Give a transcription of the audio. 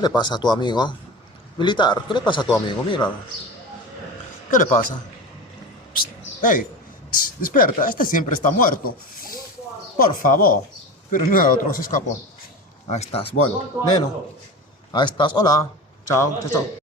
¿qué le pasa a tu amigo? Militar, ¿qué le pasa a tu amigo? Mira. ¿Qué le pasa? Hey, despierta, este siempre está muerto. Por favor. Pero no, el otro se escapó. Ahí estás, bueno. Neno, ahí estás. Hola. Chao, chao, chao.